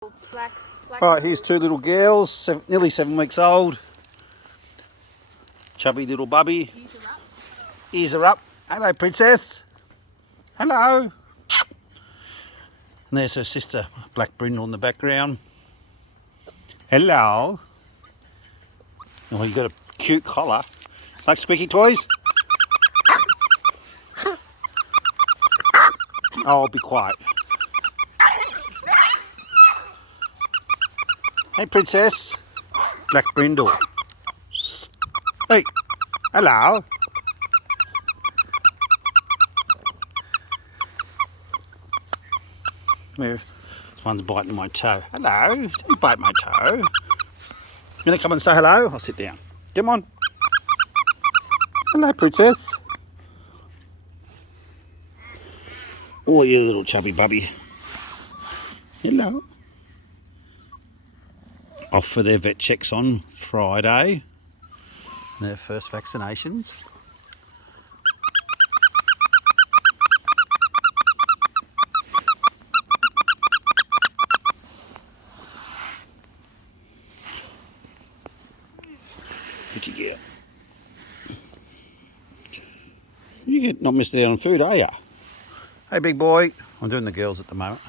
Black Right, here's two little girls, nearly 7 weeks old. Chubby little bubby. Ears are up. Hello, princess. Hello. And there's her sister, Black Brindle, in the background. Hello. Oh, you got a cute collar. Like squeaky toys? Oh, be quiet. Hey, princess. Black Brindle. Hey. Hello. Come here. This one's biting my toe. Hello. Don't bite my toe. You gonna come and say hello? I'll sit down. Come on. Hello, princess. Oh, you little chubby bubby. Hello. Off for their vet checks on Friday. Their first vaccinations. Good girl. You get not missing out on food, are you? Hey, big boy. I'm doing the girls at the moment.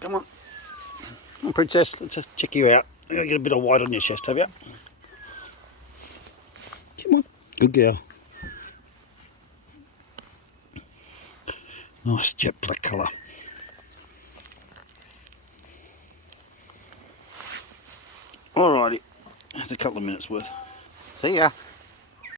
Come on. Come on, princess. Let's just check you out. You're going to get a bit of white on your chest, have you? Come on. Good girl. Nice jet black colour. Alrighty. That's a couple of minutes worth. See ya.